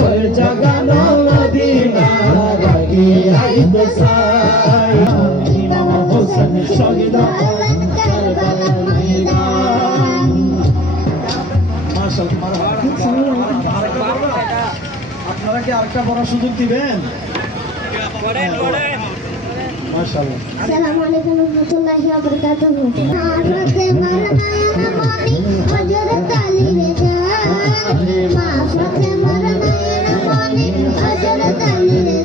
হয়ে জাগানো মদিনা রাগি আইতে চাই। ইমাম হোসেন শহীদ আপনারা কি আরেকটা বড় সুযোগ দিবেন? মাশাআল্লাহ। আসসালামু আলাইকুম রহমতুল্লাহি ওয়া বারাকাতুহু। আলী রেজা মারনায়না মনি আলী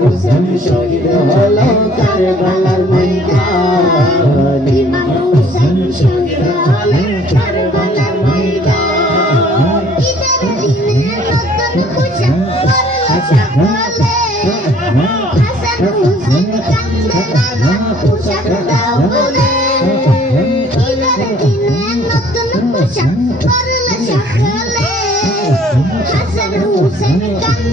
হোসেন শহীদ হলো কারবালার ময়দান ইমাম হুসাইন শহীদ হলেন কারবালার ময়দান ঈদের দিনে নতুন পোশাক পরলো সকলে হাসান হুসাইন কান্দে নানা পোশাক দাও বলে ঈদের দিনে নতুন পোশাক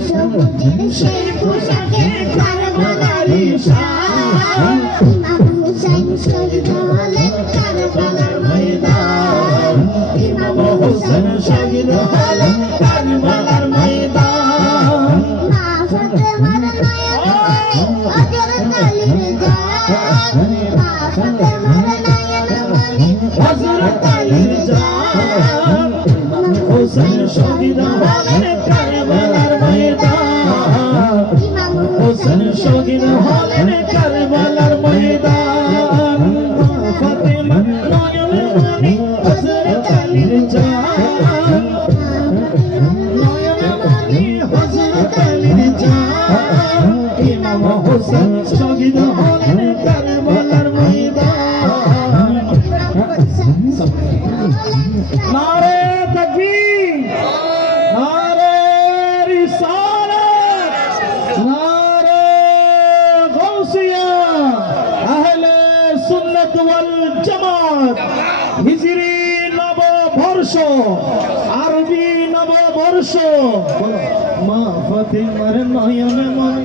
সবুজের সেই পোশাকে কারবালার শান ইমাম হুসাইন শহীদ হলেন কারবালার ময়দান ইমাম হোসেন শহীদ হলেন কারবালার ময়দান মা ফাতেমার নয়ন মনি হযরত আলীর জান মা ফাতেমার নয়ন মনি হযরত আলীর জান ইমাম হোসেন শহীদ হলেন নববর্ষ আরবি নববর্ষ। মা ফাতেমার নয়নে মন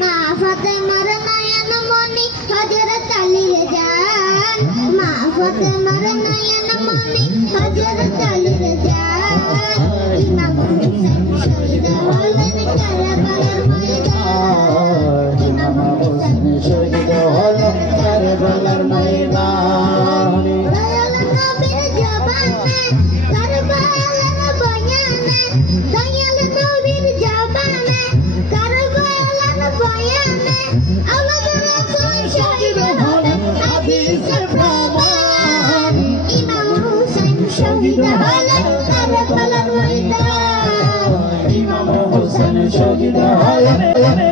মা ফাতেমার নয়ন মনি হযরত আলীর জান মা ফাতেমার নয়ন মনি হযরত আলীর জান ইমাম হুসাইন শহীদ হলেন কারবালার ময়দান। হোসেন শহীদ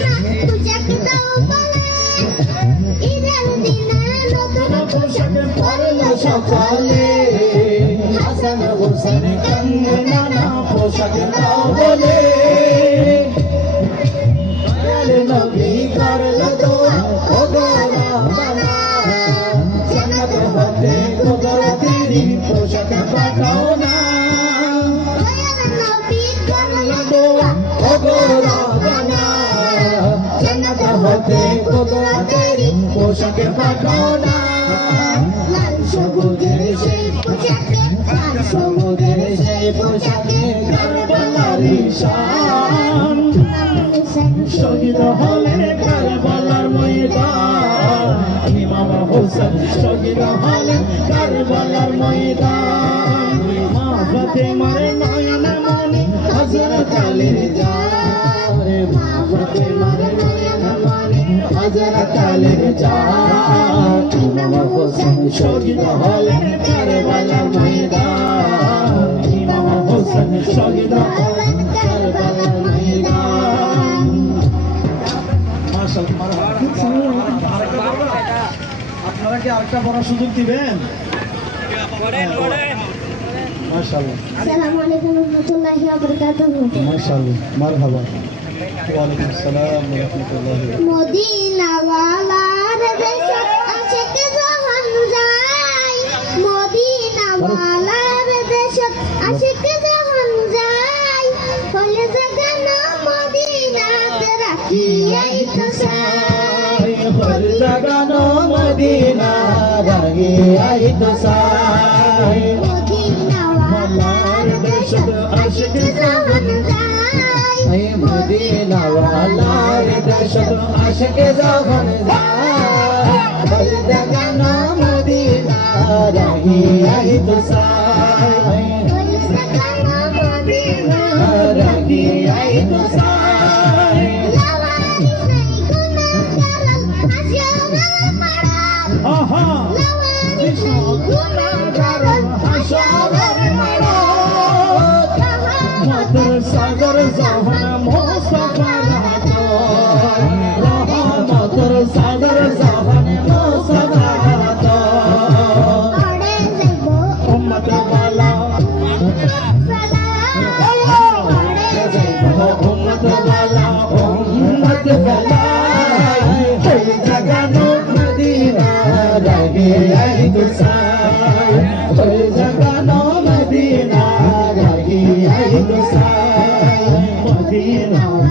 কান্দে নানা পোশাক দাও বলে হতে কুদরতেরি পোশাক পাঠাও না লাল সবুজের সেই পোশাকে লাল সমুদ্রের সেই পোশাকে কারবালারি শান। শহীদ হলেন কারবালার ময়দান। ইমাম হোসেন শহীদ হলেন কারবালার ময়দান। ফাতেমার নয়ন মনি হযরত আলীর জান রে মা ফাতেমার নয়ন মনি হযরত আলীর জান ইমাম হোসেন শহীদ হলেন কারবালার ময়দান। ইমাম হোসেন শহীদ হলেন কারবালার ময়দান। মাশাআল্লাহ আপনারা কি আরেকটা বড় সুযোগ দিবেন? মাশাআল্লাহ। আসসালামু আলাইকুম রহমতুল্লাহি ওয়া বারাকাতুহু। মাশাআল্লাহ মারহাবা। ওয়ালাইকুম আসসালাম ওয়া রাহমাতুল্লাহি মদিনা ওয়ালার দেশ আশিক যখন যায়? মদিনা ওয়ালার দেশ আশিক যখন যায়? হলে জাগানো মদিনাতে রাখি এই তো সাই হর দেশত আশকে যখন যায় হর জাগানো মদিনা রাগে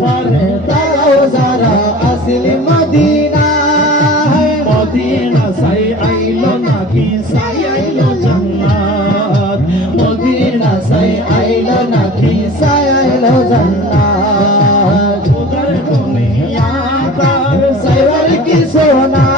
পারে তারাও সারা আসিল মদিনা। মদিনা, সাই আইলো নাকি? সাই আইলো জান্নাত। মদিনা, সাই আইলো নাকি? সাই সোনায়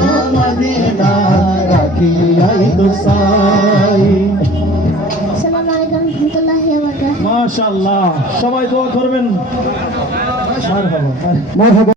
সবাই দোয়া করবেন।